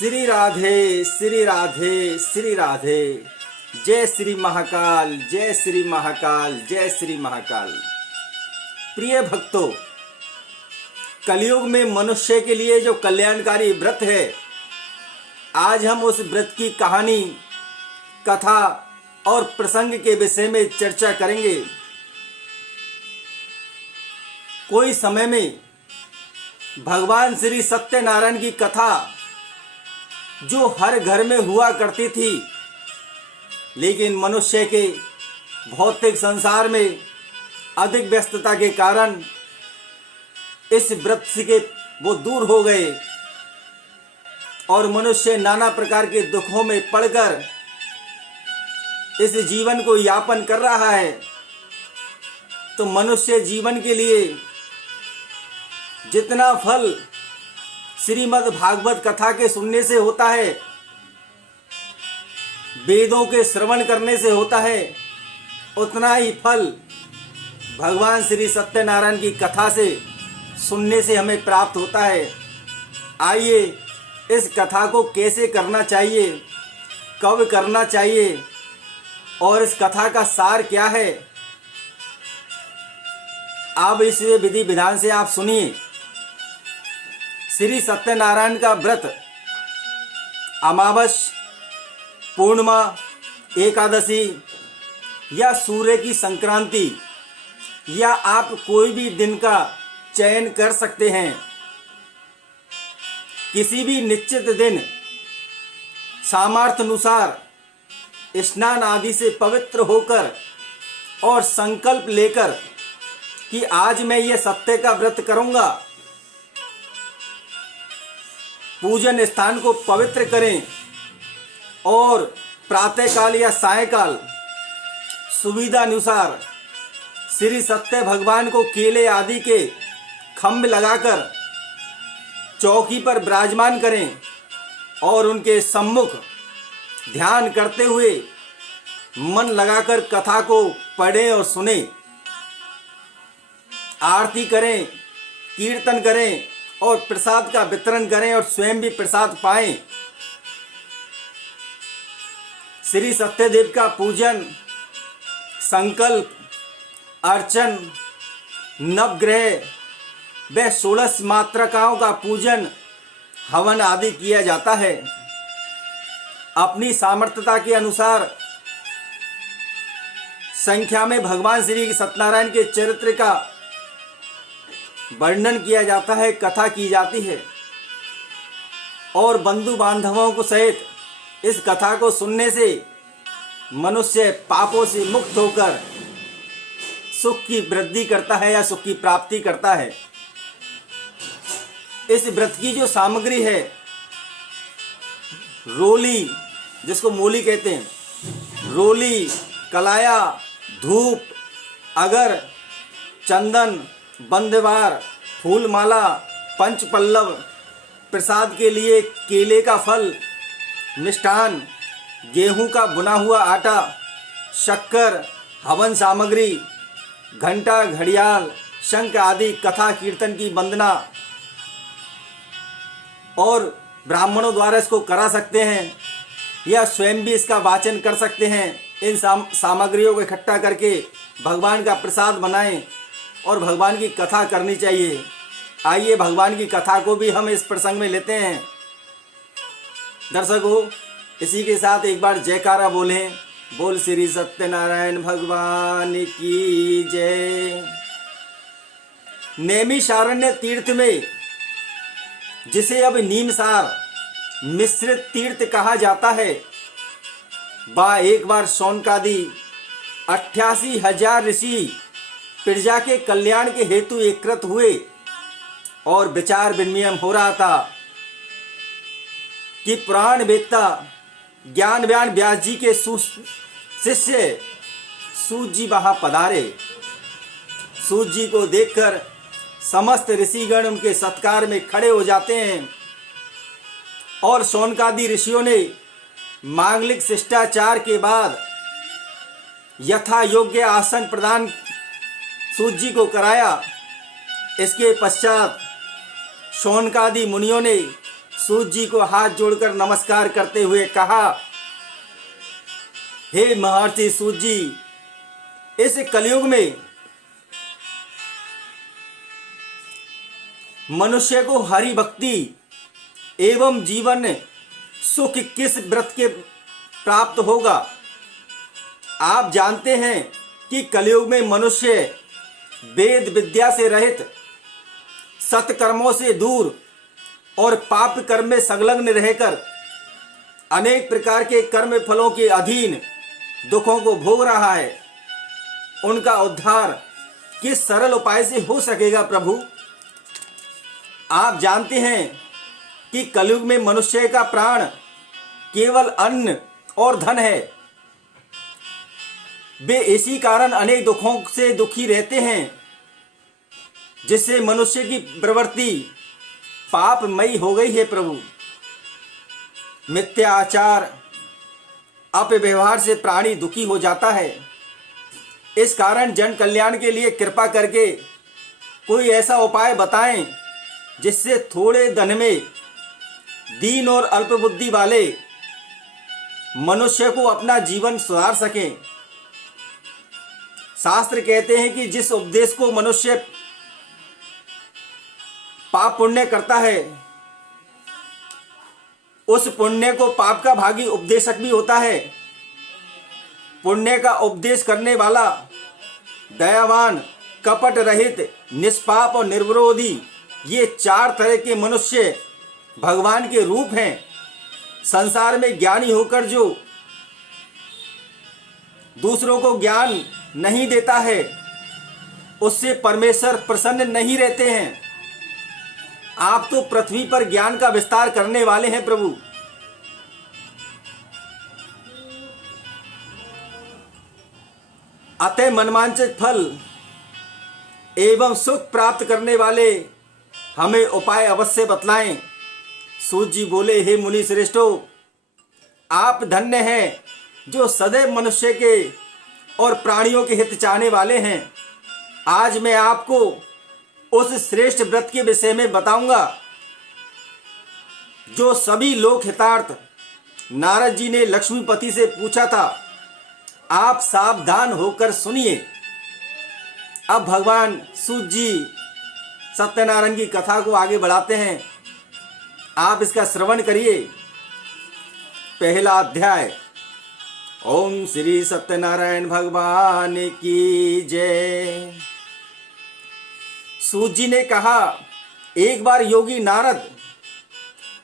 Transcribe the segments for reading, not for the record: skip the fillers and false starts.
श्री राधे श्री राधे श्री राधे। जय श्री महाकाल, जय श्री महाकाल, जय श्री महाकाल। प्रिय भक्तों, कलयुग में मनुष्य के लिए जो कल्याणकारी व्रत है, आज हम उस व्रत की कहानी, कथा और प्रसंग के विषय में चर्चा करेंगे। कोई समय में भगवान श्री सत्यनारायण की कथा जो हर घर में हुआ करती थी, लेकिन मनुष्य के भौतिक संसार में अधिक व्यस्तता के कारण इस व्रत से वो दूर हो गए और मनुष्य नाना प्रकार के दुखों में पड़कर इस जीवन को यापन कर रहा है। तो मनुष्य जीवन के लिए जितना फल श्रीमद् भागवत कथा के सुनने से होता है, वेदों के श्रवण करने से होता है, उतना ही फल भगवान श्री सत्यनारायण की कथा से सुनने से हमें प्राप्त होता है। आइए इस कथा को कैसे करना चाहिए, कब करना चाहिए और इस कथा का सार क्या है, आप इस विधि विधान से आप सुनिए। श्री सत्यनारायण का व्रत अमावस, पूर्णिमा, एकादशी या सूर्य की संक्रांति या आप कोई भी दिन का चयन कर सकते हैं। किसी भी निश्चित दिन सामर्थ्य अनुसार स्नान आदि से पवित्र होकर और संकल्प लेकर कि आज मैं ये सत्य का व्रत करूंगा, पूजन स्थान को पवित्र करें और प्रातःकाल या सायंकाल सुविधा अनुसार श्री सत्य भगवान को केले आदि के खम्भ लगाकर चौकी पर विराजमान करें और उनके सम्मुख ध्यान करते हुए मन लगाकर कथा को पढ़ें और सुने, आरती करें, कीर्तन करें और प्रसाद का वितरण करें और स्वयं भी प्रसाद पाएं। श्री सत्यदेव का पूजन, संकल्प, अर्चन, नवग्रह व 16 मातृकाओं का पूजन, हवन आदि किया जाता है। अपनी सामर्थ्यता के अनुसार संख्या में भगवान श्री सत्यनारायण के चरित्र का वर्णन किया जाता है, कथा की जाती है और बंधु बांधवों को सहित इस कथा को सुनने से मनुष्य पापों से मुक्त होकर सुख की वृद्धि करता है या सुख की प्राप्ति करता है। इस व्रत की जो सामग्री है, रोली जिसको मोली कहते हैं, रोली, कलाया, धूप, अगर, चंदन, बंदवार, फूल माला, पंच पल्लव, प्रसाद के लिए केले का फल, मिष्ठान, गेहूं का बुना हुआ आटा, शक्कर, हवन सामग्री, घंटा, घड़ियाल, शंख आदि कथा कीर्तन की वंदना और ब्राह्मणों द्वारा इसको करा सकते हैं या स्वयं भी इसका वाचन कर सकते हैं। इन सामग्रियों को इकट्ठा करके भगवान का प्रसाद बनाएं और भगवान की कथा करनी चाहिए। आइए भगवान की कथा को भी हम इस प्रसंग में लेते हैं। दर्शकों, इसी के साथ एक बार जयकारा बोलें, बोल श्री सत्यनारायण भगवान की जय। नैमिषारण्य तीर्थ में, जिसे अब नीमसार मिश्रित तीर्थ कहा जाता है, एक बार शौनकादि 88,000 ऋषि प्रजा के कल्याण के हेतु एकत्र हुए और विचार विनिमय हो रहा था कि पुराण वेत्ता ज्ञानवान व्यास जी के शिष्य सूत जी वहां पधारे। सूत जी को देखकर समस्त ऋषिगण उनके सत्कार में खड़े हो जाते हैं और शौनकादि ऋषियों ने मांगलिक शिष्टाचार के बाद यथा योग्य आसन प्रदान सूत जी को कराया। इसके पश्चात शौनकादि मुनियों ने सूत जी को हाथ जोड़कर नमस्कार करते हुए कहा, हे महर्षि सूत जी, इस कलयुग में मनुष्य को हरि भक्ति एवं जीवन सुख किस व्रत के प्राप्त होगा? आप जानते हैं कि कलयुग में मनुष्य वेद विद्या से रहित, सत्कर्मों से दूर और पाप कर्म में संलग्न रहकर अनेक प्रकार के कर्म फलों के अधीन दुखों को भोग रहा है। उनका उद्धार किस सरल उपाय से हो सकेगा प्रभु? आप जानते हैं कि कलयुग में मनुष्य का प्राण केवल अन्न और धन है। वे इसी कारण अनेक दुखों से दुखी रहते हैं, जिससे मनुष्य की प्रवृत्ति पापमयी हो गई है प्रभु। मिथ्याचार अपव्यवहार से प्राणी दुखी हो जाता है। इस कारण जन कल्याण के लिए कृपा करके कोई ऐसा उपाय बताएं जिससे थोड़े धन में दीन और अल्प बुद्धि वाले मनुष्य को अपना जीवन सुधार सकें। शास्त्र कहते हैं कि जिस उपदेश को मनुष्य पाप पुण्य करता है, उस पुण्य को पाप का भागी उपदेशक भी होता है। पुण्य का उपदेश करने वाला दयावान, कपट रहित, निष्पाप और निर्विरोधी, ये चार तरह के मनुष्य भगवान के रूप हैं। संसार में ज्ञानी होकर जो दूसरों को ज्ञान नहीं देता है, उससे परमेश्वर प्रसन्न नहीं रहते हैं। आप तो पृथ्वी पर ज्ञान का विस्तार करने वाले हैं प्रभु। अतः मनवांछित फल एवं सुख प्राप्त करने वाले हमें उपाय अवश्य बतलाएं। सूत जी बोले, हे मुनि श्रेष्ठो, आप धन्य हैं जो सदैव मनुष्य के और प्राणियों के हित चाहने वाले हैं। आज मैं आपको उस श्रेष्ठ व्रत के विषय में बताऊंगा जो सभी लोक हितार्थ। नारद जी ने लक्ष्मीपति से पूछा था। आप सावधान होकर सुनिए। अब भगवान सूत जी सत्यनारायण की कथा को आगे बढ़ाते हैं। आप इसका श्रवण करिए। पहला अध्याय। ओम श्री सत्यनारायण भगवान की जय। सूत जी ने कहा, एक बार योगी नारद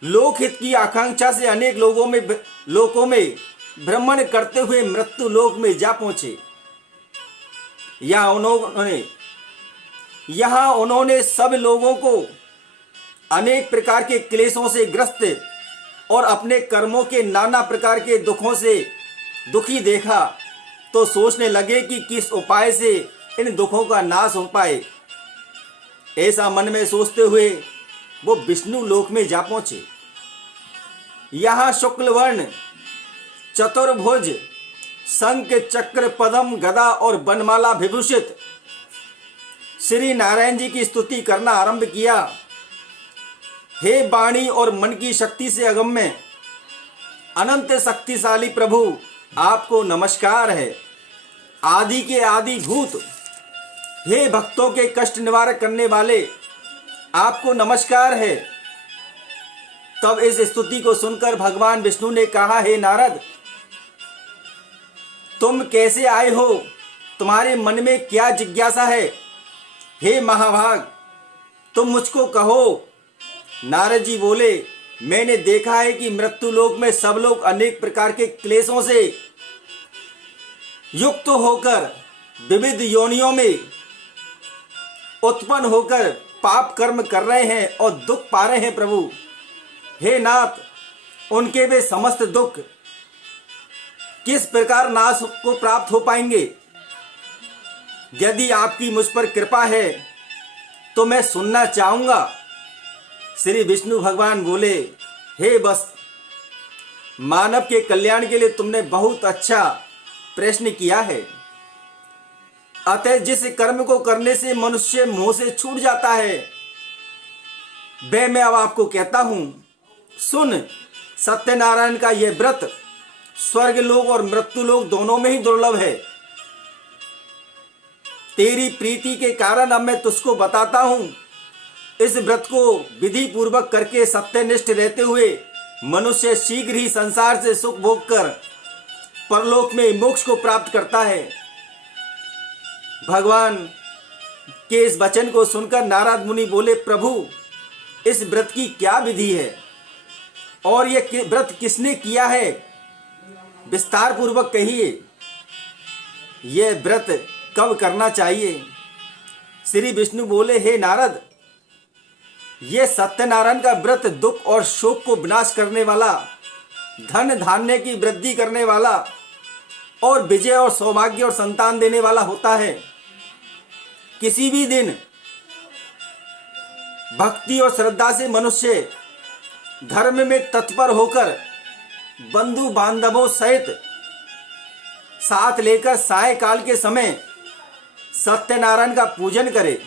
लोकहित की आकांक्षा से अनेक लोकों में भ्रमण करते हुए मृत्यु लोक में जा पहुंचे। यहाँ उन्होंने सब लोगों को अनेक प्रकार के क्लेशों से ग्रस्त और अपने कर्मों के नाना प्रकार के दुखों से दुखी देखा, तो सोचने लगे कि किस उपाय से इन दुखों का नाश हो पाए। ऐसा मन में सोचते हुए वो विष्णु लोक में जा पहुंचे। यहाँ शुक्ल वर्ण, चतुर्भुज, शंख चक्र पद्म गदा और बनमाला विभूषित श्री नारायण जी की स्तुति करना आरंभ किया। हे वाणी और मन की शक्ति से अगम्य अनंत शक्तिशाली प्रभु, आपको नमस्कार है। आदि के आदि भूत, हे भक्तों के कष्ट निवारक करने वाले, आपको नमस्कार है। तब इस स्तुति को सुनकर भगवान विष्णु ने कहा, हे नारद, तुम कैसे आए हो? तुम्हारे मन में क्या जिज्ञासा है? हे महाभाग, तुम मुझको कहो। नारद जी बोले, मैंने देखा है कि मृत्यु लोक में सब लोग अनेक प्रकार के क्लेशों से युक्त होकर विविध योनियों में उत्पन्न होकर पाप कर्म कर रहे हैं और दुख पा रहे हैं प्रभु। हे नाथ, उनके वे समस्त दुख किस प्रकार नाश को प्राप्त हो पाएंगे? यदि आपकी मुझ पर कृपा है तो मैं सुनना चाहूंगा। श्री विष्णु भगवान बोले, हे बस, मानव के कल्याण के लिए तुमने बहुत अच्छा प्रश्न किया है। अतः जिस कर्म को करने से मनुष्य मोह से छूट जाता है, वह मैं अब आपको कहता हूं। सुन, सत्यनारायण का यह व्रत स्वर्ग लोक और मृत्यु लोक दोनों में ही दुर्लभ है। तेरी प्रीति के कारण अब मैं तुझको बताता हूं। इस व्रत को विधि पूर्वक करके सत्यनिष्ठ रहते हुए मनुष्य शीघ्र ही संसार से सुख भोग कर परलोक में मोक्ष को प्राप्त करता है। भगवान के इस वचन को सुनकर नारद मुनि बोले, प्रभु, इस व्रत की क्या विधि है और यह व्रत किसने किया है? विस्तार पूर्वक कहिए। यह व्रत कब करना चाहिए? श्री विष्णु बोले, हे नारद, यह सत्यनारायण का व्रत दुख और शोक को विनाश करने वाला, धन धान्य की वृद्धि करने वाला और विजय और सौभाग्य और संतान देने वाला होता है। किसी भी दिन भक्ति और श्रद्धा से मनुष्य धर्म में तत्पर होकर बंधु बांधवों सहित साथ लेकर सायंकाल के समय सत्यनारायण का पूजन करे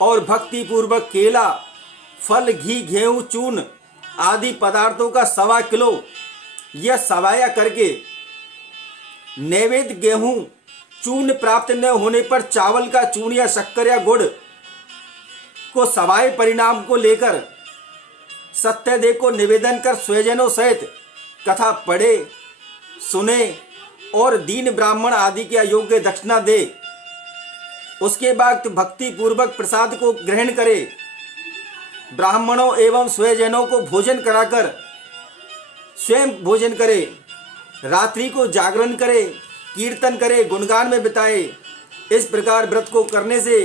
और भक्ति पूर्वक केला, फल, घी, गेहूं, चूर्ण आदि पदार्थों का 1.25 किलो यह सवाया करके नैवेद्य गेहूं चूर्ण प्राप्त न होने पर चावल का चूर्ण या शक्कर या गुड़ को सवाए परिणाम को लेकर सत्यदेव को निवेदन कर स्वजनों सहित कथा पढ़े, सुने और दीन ब्राह्मण आदि के अयोग्य दक्षिणा दे। उसके बाद भक्ति पूर्वक प्रसाद को ग्रहण करे, ब्राह्मणों एवं स्वजनों को भोजन कराकर स्वयं भोजन करे, रात्रि को जागरण करे, कीर्तन करे, गुणगान में बिताए। इस प्रकार व्रत को करने से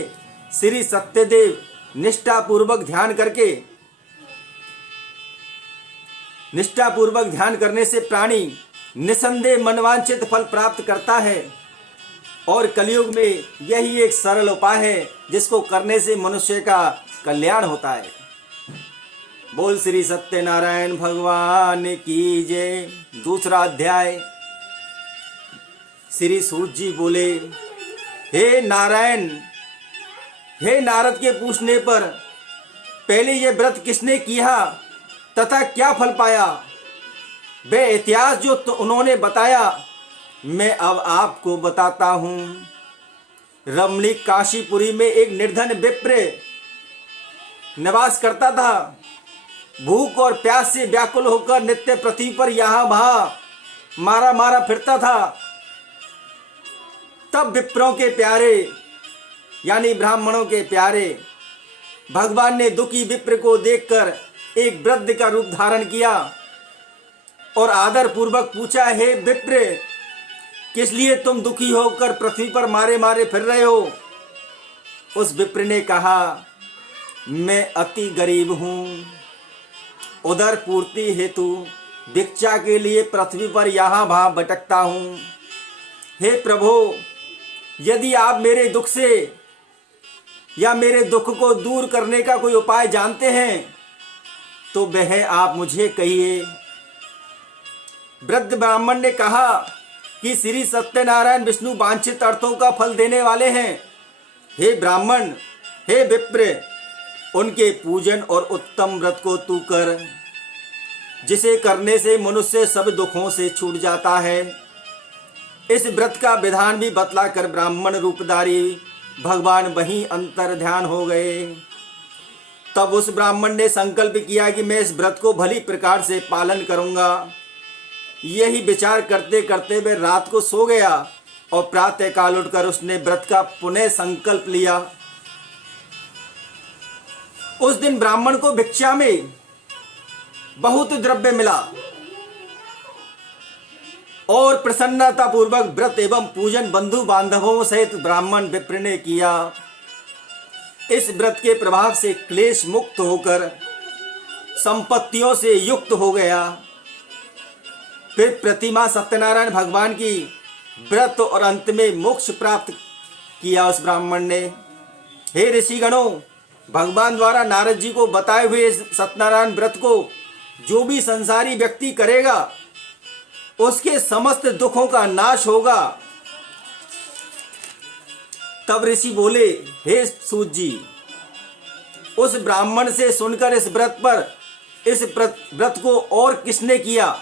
श्री सत्यदेव निष्ठा पूर्वक ध्यान करने से प्राणी निसंदेह मनवांछित फल प्राप्त करता है। और कलयुग में यही एक सरल उपाय है जिसको करने से मनुष्य का कल्याण होता है। बोल श्री सत्यनारायण भगवान की जय। दूसरा अध्याय। श्री सूत जी बोले, हे नारायण, हे नारद के पूछने पर पहले ये व्रत किसने किया तथा क्या फल पाया, वे इतिहास जो उन्होंने बताया मैं अब आपको बताता हूँ। रमणीक काशीपुरी में एक निर्धन विप्र निवास करता था। भूख और प्यास से व्याकुल होकर नित्य पृथ्वी पर यहाँ वहाँ मारा फिरता था। तब विप्रों के प्यारे यानी ब्राह्मणों के प्यारे भगवान ने दुखी विप्र को देखकर एक वृद्ध का रूप धारण किया और आदर पूर्वक पूछा, हे विप्र, किस लिए तुम दुखी होकर पृथ्वी पर मारे फिर रहे हो? उस विप्र ने कहा, मैं अति गरीब हूँ, उदर पूर्ति हेतु भिक्षा के लिए पृथ्वी पर यहाँ वहाँ भटकता हूँ। हे प्रभु, यदि आप मेरे दुख से या मेरे दुख को दूर करने का कोई उपाय जानते हैं तो वह आप मुझे कहिए। वृद्ध ब्राह्मण ने कहा कि श्री सत्यनारायण विष्णु वांछित अर्थों का फल देने वाले हैं। हे ब्राह्मण, हे विप्र, उनके पूजन और उत्तम व्रत को तू कर, जिसे करने से मनुष्य सब दुखों से छूट जाता है। इस व्रत का विधान भी बतलाकर ब्राह्मण रूपधारी भगवान वहीं अंतर ध्यान हो गए। तब उस ब्राह्मण ने संकल्प किया कि मैं इस व्रत को भली प्रकार से पालन करूंगा। यही विचार करते करते वह रात को सो गया और प्रातः काल उठकर उसने व्रत का पुनः संकल्प लिया। उस दिन ब्राह्मण को भिक्षा में बहुत द्रव्य मिला और प्रसन्नता पूर्वक व्रत एवं पूजन बंधु बांधवों सहित ब्राह्मण विप्र ने किया। इस व्रत के प्रभाव से क्लेश मुक्त होकर संपत्तियों से युक्त हो गया। फिर प्रतिमा सत्यनारायण भगवान की व्रत और अंत में मोक्ष प्राप्त किया उस ब्राह्मण ने। हे ऋषिगणों, भगवान द्वारा नारद जी को बताए हुए सत्यनारायण व्रत को जो भी संसारी व्यक्ति करेगा उसके समस्त दुखों का नाश होगा। तब ऋषि बोले, हे सूत जी, उस ब्राह्मण से सुनकर इस व्रत पर इस व्रत को और किसने किया,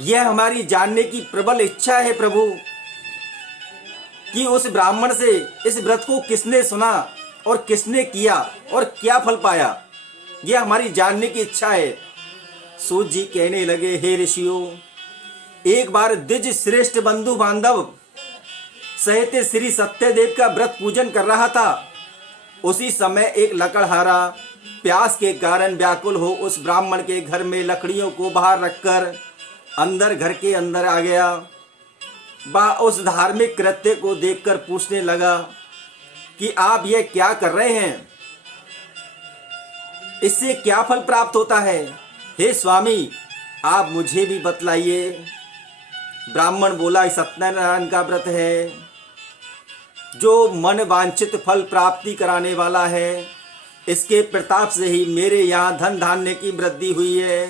यह हमारी जानने की प्रबल इच्छा है प्रभु, कि उस ब्राह्मण से इस व्रत को किसने सुना और किसने किया और क्या फल पाया, यह हमारी जानने की इच्छा है। सूत जी कहने लगे, हे ऋषियों, एक बार द्विज श्रेष्ठ बंधु बांधव सहित श्री सत्यदेव का व्रत पूजन कर रहा था। उसी समय एक लकड़हारा प्यास के कारण व्याकुल हो उस ब्राह्मण के घर में लकड़ियों को बाहर रखकर अंदर घर के अंदर आ गया। वह उस धार्मिक कृत्य को देखकर पूछने लगा कि आप यह क्या कर रहे हैं, इससे क्या फल प्राप्त होता है। हे स्वामी, आप मुझे भी बतलाइए। ब्राह्मण बोला, सत्यनारायण का व्रत है जो मन वांछित फल प्राप्ति कराने वाला है। इसके प्रताप से ही मेरे यहाँ धन धान्य की वृद्धि हुई है।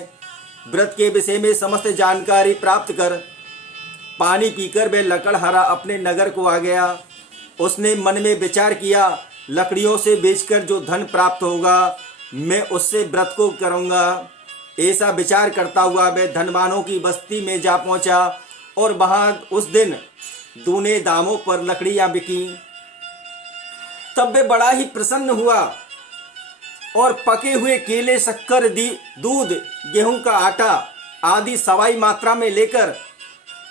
व्रत के विषय में समस्त जानकारी प्राप्त कर पानी पीकर वह लकड़हारा अपने नगर को आ गया। उसने मन में विचार किया, लकड़ियों से बेचकर जो धन प्राप्त होगा मैं उससे व्रत को करूँगा। ऐसा विचार करता हुआ वह धनवानों की बस्ती में जा पहुँचा और वहाँ उस दिन दूने दामों पर लकड़ियाँ बिकी। तब वह बड़ा ही प्रसन्न हुआ और पके हुए केले, शक्कर, दूध, गेहूं का आटा आदि सवाई मात्रा में लेकर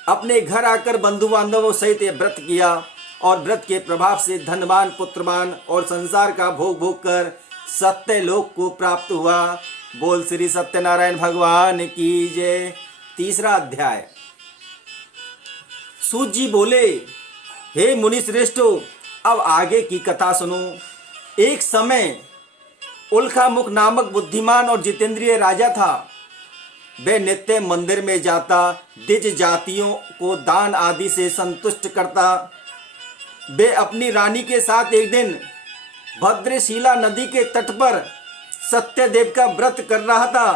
अपने घर आकर बंधु बांधवों सहित व्रत किया और व्रत के प्रभाव से धनवान, पुत्रवान और संसार का भोग भोग कर सत्य लोक को प्राप्त हुआ। बोल श्री सत्यनारायण भगवान की जय। तीसरा अध्याय। सूत जी बोले, हे मुनि श्रेष्ठों, अब आगे की कथा सुनो। एक समय उल्का मुख नामक बुद्धिमान और जितेंद्रिय राजा था। वह नित्य मंदिर में जाता, द्विज जातियों को दान आदि से संतुष्ट करता। वह अपनी रानी के साथ एक दिन भद्रशिला नदी के तट पर सत्यदेव का व्रत कर रहा था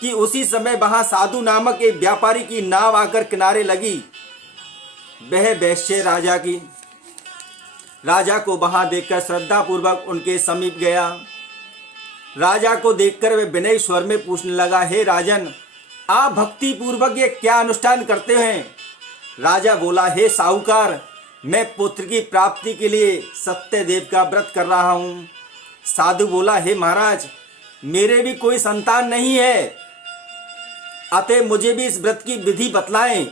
कि उसी समय वहां साधु नामक एक व्यापारी की नाव आकर किनारे लगी। वह वैश्य राजा को वहां देखकर श्रद्धा पूर्वक उनके समीप गया। राजा को देखकर वे विनय स्वर में पूछने लगा, हे राजन, आप भक्ति पूर्वक ये क्या अनुष्ठान करते हैं। राजा बोला, हे साहूकार, मैं पुत्र की प्राप्ति के लिए सत्यदेव का व्रत कर रहा हूँ। साधु बोला, हे महाराज, मेरे भी कोई संतान नहीं है, अतः मुझे भी इस व्रत की विधि बतलाएं।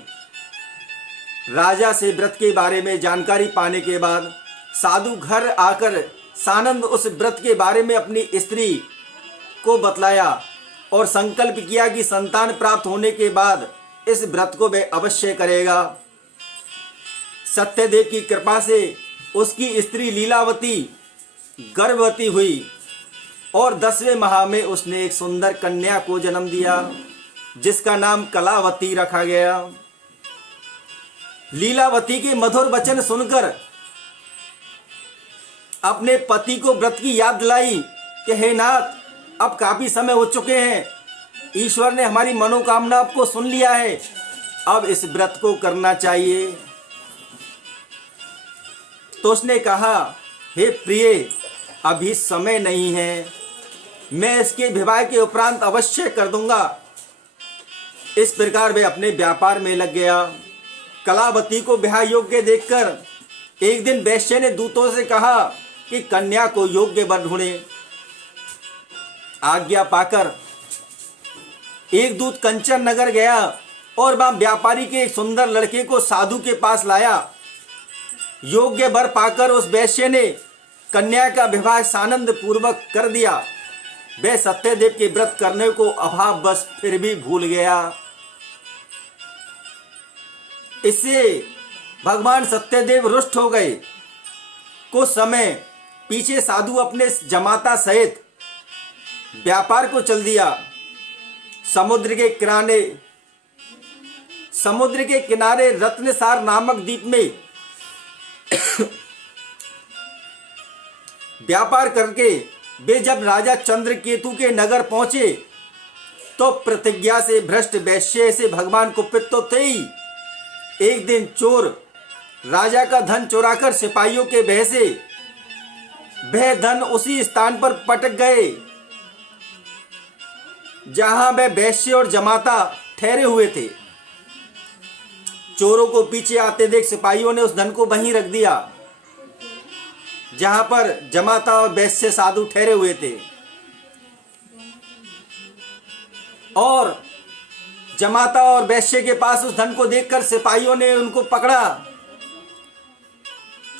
राजा से व्रत के बारे में जानकारी पाने के बाद साधु घर आकर सानंद उस व्रत के बारे में अपनी स्त्री को बतलाया और संकल्प किया कि संतान प्राप्त होने के बाद इस व्रत को वह अवश्य करेगा। सत्यदेव की कृपा से उसकी स्त्री लीलावती गर्भवती हुई और 10वें माह में उसने एक सुंदर कन्या को जन्म दिया जिसका नाम कलावती रखा गया। लीलावती के मधुर वचन सुनकर अपने पति को व्रत की याद दिलाई कि हे नाथ, अब काफी समय हो चुके हैं, ईश्वर ने हमारी मनोकामना को सुन लिया है, अब इस व्रत को करना चाहिए। तो उसने कहा, हे प्रिय, अभी समय नहीं है, मैं इसके विवाह के उपरांत अवश्य कर दूंगा। इस प्रकार वे अपने व्यापार में लग गया। कलावती को ब्याह योग्य देखकर एक दिन वैश्य ने दूतों से कहा कि कन्या को योग्य वर ढूंढे। आज्ञा पाकर एक दूत कंचन नगर गया और वहां व्यापारी के एक सुंदर लड़के को साधु के पास लाया। योग्य वर पाकर उस वैश्य ने कन्या का विवाह सानंद पूर्वक कर दिया। वह सत्यदेव के व्रत करने को अभाव बस फिर भी भूल गया। इससे भगवान सत्यदेव रुष्ट हो गए। कुछ समय पीछे साधु अपने जमाता सहित व्यापार को चल दिया। समुद्र के किनारे रत्नसार नामक द्वीप में व्यापार करके वे जब राजा चंद्रकेतु के नगर पहुंचे तो प्रतिज्ञा से भ्रष्ट वैश्य से भगवान कुपित तो थे ही। एक दिन चोर राजा का धन चुराकर सिपाहियों के भय से वह धन उसी स्थान पर पटक गए जहां वह वैश्य और जमाता ठहरे हुए थे। चोरों को पीछे आते देख सिपाहियों ने उस धन को वहीं रख दिया जहां पर जमाता और वैश्य साधु ठहरे हुए थे, और जमाता और वैश्य के पास उस धन को देखकर सिपाहियों ने उनको पकड़ा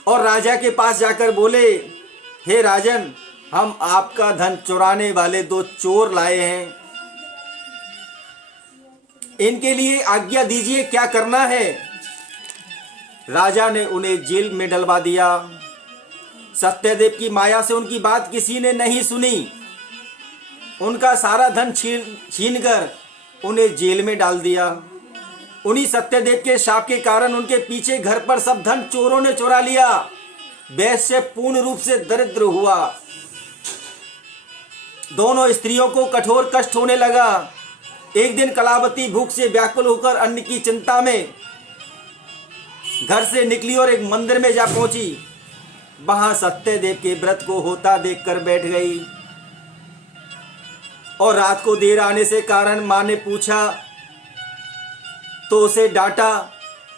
और राजा के पास जाकर बोले, हे राजन, हम आपका धन चुराने वाले 2 चोर लाए हैं, इनके लिए आज्ञा दीजिए, क्या करना है। राजा ने उन्हें जेल में डलवा दिया। सत्यदेव की माया से उनकी बात किसी ने नहीं सुनी। उनका सारा धन छीन कर उन्हें जेल में डाल दिया। उन्हीं सत्यदेव के शाप के कारण उनके पीछे घर पर सब धन चोरों ने चुरा लिया। वैश्य पूर्ण रूप से दरिद्र हुआ। दोनों स्त्रियों को कठोर कष्ट होने लगा। एक दिन कलावती भूख से व्याकुल होकर अन्न की चिंता में घर से निकली और एक मंदिर में जा पहुंची। वहां सत्यदेव के व्रत को होता देखकर बैठ गई और रात को देर आने से कारण मां ने पूछा तो उसे डांटा।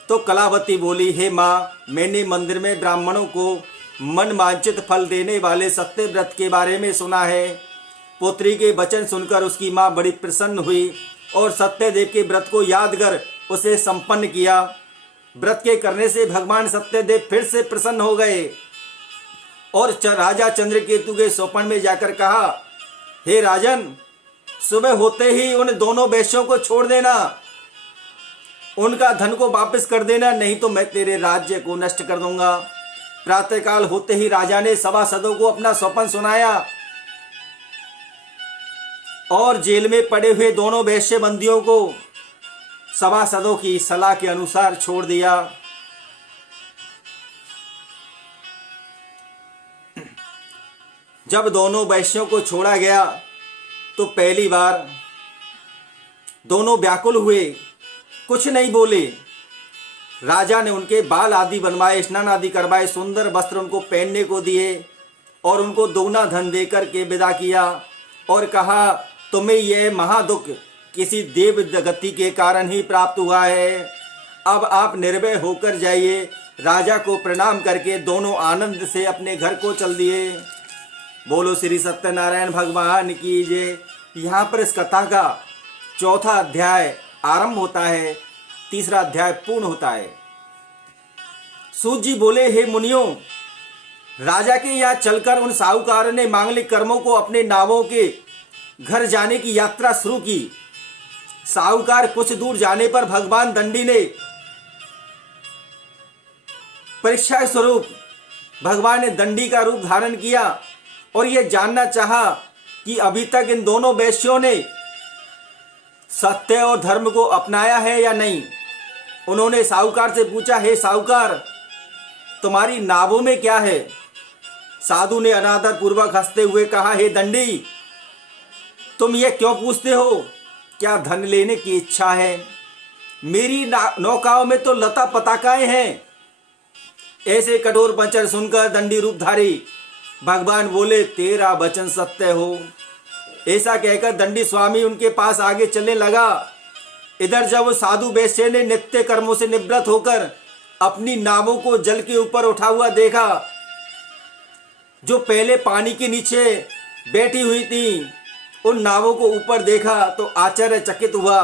तो कलावती बोली, हे मां, मैंने मंदिर में ब्राह्मणों को मन वांछित फल देने वाले सत्य व्रत के बारे में सुना है। पुत्री के वचन सुनकर उसकी मां बड़ी प्रसन्न हुई और सत्यदेव के व्रत को याद कर उसे संपन्न किया। व्रत के करने से भगवान सत्यदेव फिर से प्रसन्न हो गए और राजा चंद्रकेतु के स्वप्न में जाकर कहा, हे राजन, सुबह होते ही उन दोनों वैश्यों को छोड़ देना, उनका धन को वापस कर देना, नहीं तो मैं तेरे राज्य को नष्ट कर दूंगा। प्रातःकाल होते ही राजा ने सभासदों को अपना स्वप्न सुनाया और जेल में पड़े हुए दोनों वैश्य बंदियों को सभासदों की सलाह के अनुसार छोड़ दिया। जब दोनों वैश्यों को छोड़ा गया तो पहली बार दोनों व्याकुल हुए, कुछ नहीं बोले। राजा ने उनके बाल आदि बनवाए, स्नान आदि करवाए, सुंदर वस्त्र उनको पहनने को दिए और उनको दोगुना धन देकर के विदा किया और कहा, तुम्हें यह महादुख किसी देव गति के कारण ही प्राप्त हुआ है। अब आप निर्भय होकर जाइए। राजा को प्रणाम करके दोनों आनंद से अपने घर को चल दिए। बोलो श्री सत्यनारायण भगवान की जय। यहाँ पर इस कथा का 4था अध्याय आरंभ होता है, 3रा अध्याय पूर्ण होता है। सूत जी बोले, हे मुनियों, राजा के यहाँ चलकर उन साहूकार ने मांगलिक कर्मों को अपने नावों के घर जाने की यात्रा शुरू की। साहूकार कुछ दूर जाने पर भगवान दंडी ने परीक्षा स्वरूप भगवान ने दंडी का रूप धारण किया और यह जानना चाहा कि अभी तक इन दोनों वैश्यों ने सत्य और धर्म को अपनाया है या नहीं। उन्होंने साहूकार से पूछा, हे साहूकार, तुम्हारी नावों में क्या है। साधु ने अनादर पूर्वक हंसते हुए कहा, हे दंडी, तुम ये क्यों पूछते हो, क्या धन लेने की इच्छा है। मेरी नौकाओं में तो लता पताकाएं हैं। ऐसे कठोर वचन सुनकर दंडी रूपधारी भगवान बोले, तेरा वचन सत्य हो। ऐसा कहकर दंडी स्वामी उनके पास आगे चलने लगा। इधर जब साधु वैश्य ने नित्य कर्मों से निवृत्त होकर अपनी नावों को जल के ऊपर उठा हुआ देखा, जो पहले पानी के नीचे बैठी हुई थी, उन नावों को ऊपर देखा तो आश्चर्यचकित हुआ।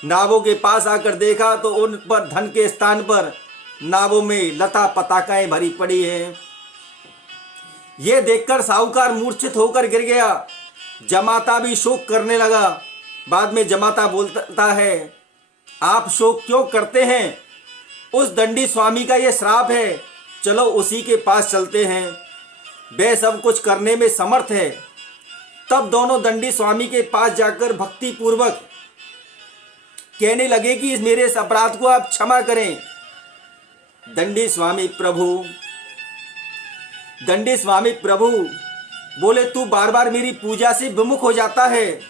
नावों के पास आकर देखा तो उन पर धन के स्थान पर नावों में लता पताकाएं भरी पड़ी हैं। यह देखकर साहूकार मूर्छित होकर गिर गया। जमाता भी शोक करने लगा। बाद में जमाता बोलता है, आप शोक क्यों करते हैं, उस दंडी स्वामी का यह श्राप है, चलो उसी के पास चलते हैं, वह सब कुछ करने में समर्थ है। तब दोनों दंडी स्वामी के पास जाकर भक्ति पूर्वक कहने लगे कि इस मेरे इस अपराध को आप क्षमा करें। दंडी स्वामी प्रभु बोले, तू बार बार मेरी पूजा से विमुख हो जाता है,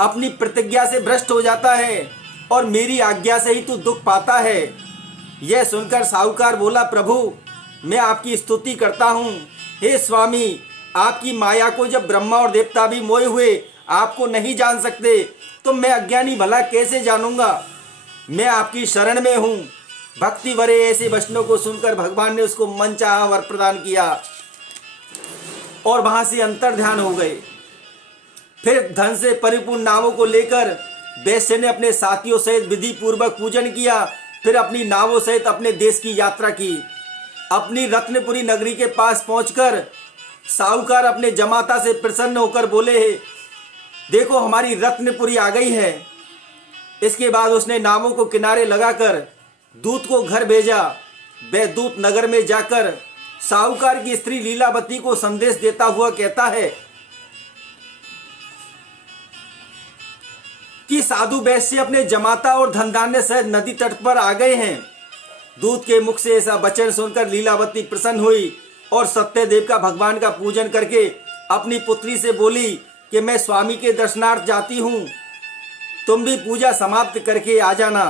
अपनी प्रतिज्ञा से भ्रष्ट हो जाता है और मेरी आज्ञा से ही तू दुख पाता है। यह सुनकर साहूकार बोला, प्रभु मैं आपकी स्तुति करता हूँ। हे स्वामी, आपकी माया को जब ब्रह्मा और देवता भी मोए हुए आपको नहीं जान सकते तो मैं अज्ञानी भला कैसे जानूंगा? मैं आपकी शरण में हूँ। भक्ति भरे ऐसे वचनों को सुनकर भगवान ने उसको मनचाहा वर प्रदान किया और वहां से अंतर ध्यान हो गए। फिर धन से परिपूर्ण नावों को लेकर वैश्य ने अपने साथियों सहित विधि पूर्वक पूजन किया। फिर अपनी नावों सहित अपने देश की यात्रा की। अपनी रत्नपुरी नगरी के पास पहुंचकर साहूकार अपने जमाता से प्रसन्न होकर बोले, देखो हमारी रत्नपुरी आ गई है। इसके बाद उसने नावों को किनारे लगाकर दूत को घर भेजा। वह दूत नगर में जाकर साहूकार की स्त्री लीलावती को संदेश देता हुआ कहता है कि साधु वैश्य अपने जमाता और धनधान्य सहित नदी तट पर आ गए हैं। दूत के मुख से ऐसा वचन सुनकर लीलावती प्रसन्न हुई और सत्यदेव का भगवान का पूजन करके अपनी पुत्री से बोली कि मैं स्वामी के दर्शनार्थ जाती हूँ, तुम भी पूजा समाप्त करके आ जाना।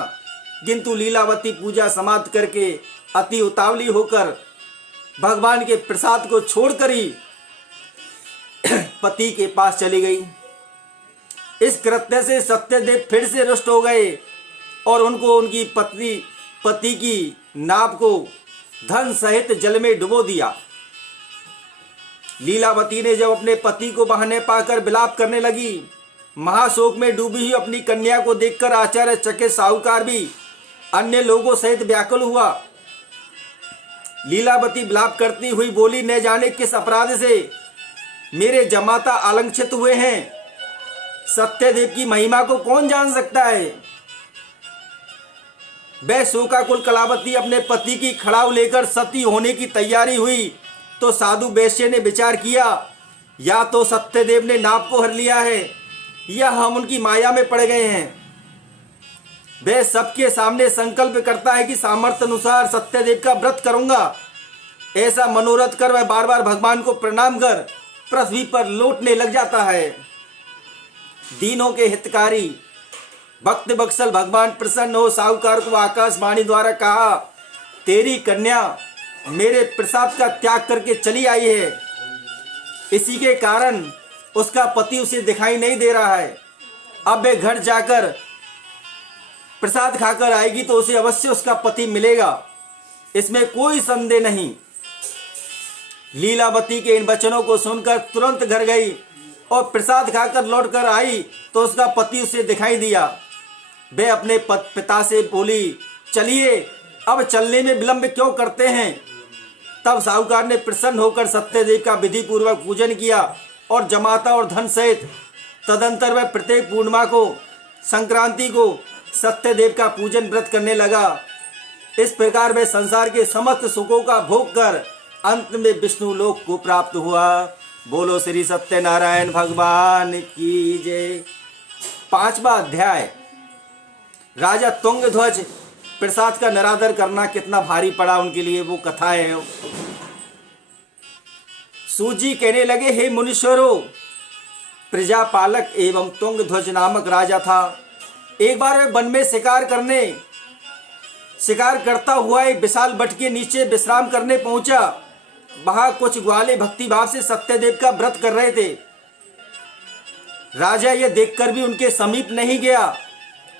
किंतु लीलावती पूजा समाप्त करके अति उतावली होकर भगवान के प्रसाद को छोड़कर ही पति के पास चली गई। इस कृत्य से सत्यदेव फिर से रुष्ट हो गए और उनको उनकी पति की नाव को धन सहित जल में डुबो दिया। लीलावती ने जब अपने पति को बहाने पाकर विलाप करने लगी, महाशोक में डूबी हुई अपनी कन्या को देखकर आश्चर्यचकित साहूकार भी अन्य लोगों सहित व्याकुल हुआ। लीलावती विलाप करती हुई बोली, न जाने किस अपराध से मेरे जमाता आलंक्षित हुए हैं। सत्यदेव की महिमा को कौन जान सकता है? वह शोकाकुल कलावती अपने पति की खड़ाऊ लेकर सती होने की तैयारी हुई तो साधु वैश्य ने विचार किया, या तो सत्यदेव ने नाव को हर लिया है या हम उनकी माया में पड़ गए हैं। वह सबके सामने संकल्प करता है कि सामर्थ्य अनुसार सत्यदेव का व्रत करूंगा। ऐसा मनोरथ कर वह बार बार भगवान को प्रणाम कर पृथ्वी पर लौटने लग जाता है। दीनों के हितकारी भक्त बक्सल भगवान प्रसन्न हो साहूकार को आकाशवाणी द्वारा कहा, तेरी कन्या मेरे प्रसाद का त्याग करके चली आई है। इसी के कारण उसका पति उसे दिखाई नहीं दे रहा है। अब वे घर जाकर प्रसाद खाकर आएगी तो उसे अवश्य उसका पति मिलेगा, इसमें कोई संदेह नहीं। लीलावती के इन वचनों को सुनकर तुरंत घर गई और प्रसाद खाकर लौटकर आई तो उसका पति उसे दिखाई दिया। वह अपने पिता से बोली, चलिए अब चलने में विलंब क्यों करते हैं? तब साहूकार ने प्रसन्न होकर सत्यदेव का विधि पूर्वक पूजन किया और जमाता और धन सहित तदंतर वह प्रत्येक पूर्णिमा को, संक्रांति को सत्यदेव का पूजन व्रत करने लगा। इस प्रकार वह संसार के समस्त सुखों का भोग कर अंत में विष्णु लोक को प्राप्त हुआ। बोलो श्री सत्यनारायण भगवान की जय। 5वां अध्याय, राजा तुंगध्वज प्रसाद का निरादर करना कितना भारी पड़ा उनके लिए, वो कथा है। सूजी कहने लगे, हे मुनीश्वरों, प्रजापालक एवं तुंगध्वज नामक राजा था। एक बार वे वन में शिकार करता हुआ एक विशाल वट के नीचे विश्राम करने पहुंचा। वहां कुछ ग्वाले भक्तिभाव से सत्यदेव का व्रत कर रहे थे। राजा यह देखकर भी उनके समीप नहीं गया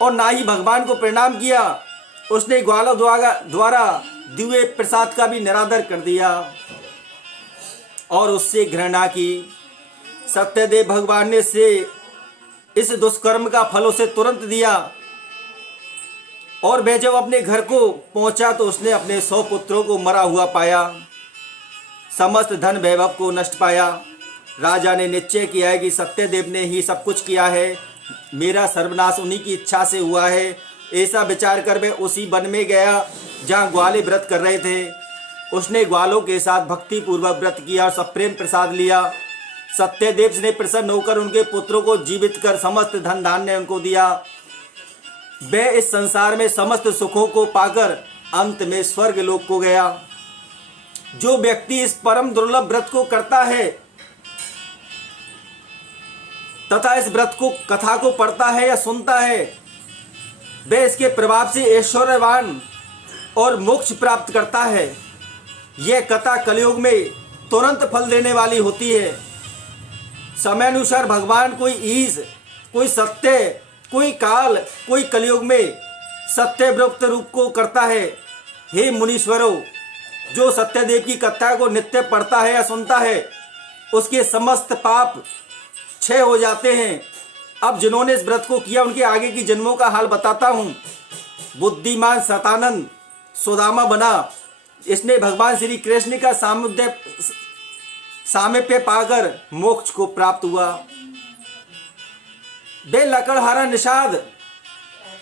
और ना ही भगवान को प्रणाम किया। उसने ग्वालों द्वारा दिए प्रसाद का भी निरादर कर दिया और उससे घृणा की। सत्यदेव भगवान ने इस दुष्कर्म का फल उसे तुरंत दिया और वह जब अपने घर को पहुंचा तो उसने अपने 100 पुत्रों को मरा हुआ पाया, समस्त धन वैभव को नष्ट पाया। राजा ने निश्चय किया है कि सत्यदेव ने ही सब कुछ किया है, मेरा सर्वनाश उन्हीं की इच्छा से हुआ है। ऐसा विचार कर वह उसी वन में गया जहाँ ग्वाले व्रत कर रहे थे। उसने ग्वालों के साथ भक्ति पूर्वक व्रत किया और सप्रेम प्रसाद लिया। सत्यदेव ने प्रसन्न होकर उनके पुत्रों को जीवित कर समस्त धन धान्य उनको दिया। वह इस संसार में समस्त सुखों को पाकर अंत में स्वर्ग लोक को गया। जो व्यक्ति इस परम दुर्लभ व्रत को करता है तथा इस व्रत को कथा को पढ़ता है या सुनता है, वह इसके प्रभाव से ऐश्वर्यवान और मोक्ष प्राप्त करता है। यह कथा कलयुग में तुरंत फल देने वाली होती है। समयानुसार भगवान कोई ईश, कोई सत्य, कोई काल, कोई कलयुग में सत्य व्रत रूप को करता है। हे मुनीश्वरों, जो सत्यदेव की कथा को नित्य पढ़ता है या सुनता है उसके समस्त पाप क्षय हो जाते हैं। अब जिन्होंने इस व्रत को किया उनके आगे की जन्मों का हाल बताता हूँ। बुद्धिमान शतानंद सुदामा बना। इसने भगवान श्री कृष्ण का सामीप्य पाकर मोक्ष को प्राप्त हुआ। वे लकड़हारा निषाद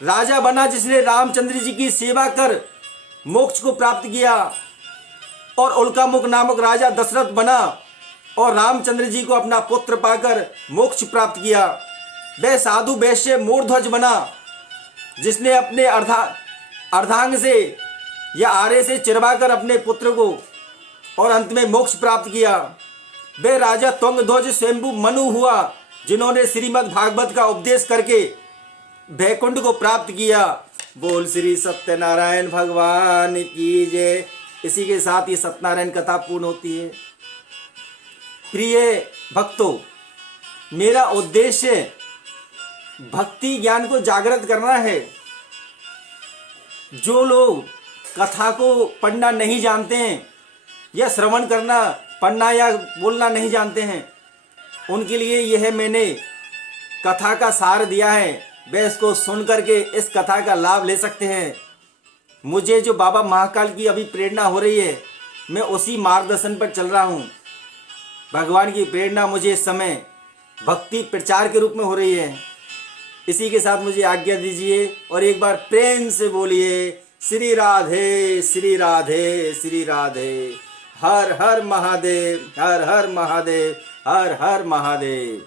राजा बना जिसने रामचंद्र जी की सेवा कर मोक्ष को प्राप्त किया। और उल्कामुख नामक राजा दशरथ बना और रामचंद्र जी को अपना पुत्र पाकर मोक्ष प्राप्त किया। वह साधु वैश्य मूर्ध्वज बना जिसने अपने अर्धांग से या आरे से चिरवाकर अपने पुत्र को और अंत में मोक्ष प्राप्त किया। वह राजा तुंगध्वज स्वयंभू मनु हुआ जिन्होंने श्रीमद् भागवत का उपदेश करके वैकुंठ को प्राप्त किया। बोल श्री सत्यनारायण भगवान की जय। इसी के साथ ये सत्यनारायण कथा पूर्ण होती है। प्रिय भक्तों, मेरा उद्देश्य भक्ति ज्ञान को जागृत करना है। जो लोग कथा को पढ़ना नहीं जानते हैं या श्रवण करना, पढ़ना या बोलना नहीं जानते हैं, उनके लिए यह मैंने कथा का सार दिया है। वे इसको सुन करके इस कथा का लाभ ले सकते हैं। मुझे जो बाबा महाकाल की अभी प्रेरणा हो रही है, मैं उसी मार्गदर्शन पर चल रहा हूँ। भगवान की प्रेरणा मुझे इस समय भक्ति प्रचार के रूप में हो रही है। इसी के साथ मुझे आज्ञा दीजिए और एक बार प्रेम से बोलिए श्री राधे श्री राधे श्री राधे। हर हर महादेव, हर हर महादेव, हर हर महादेव।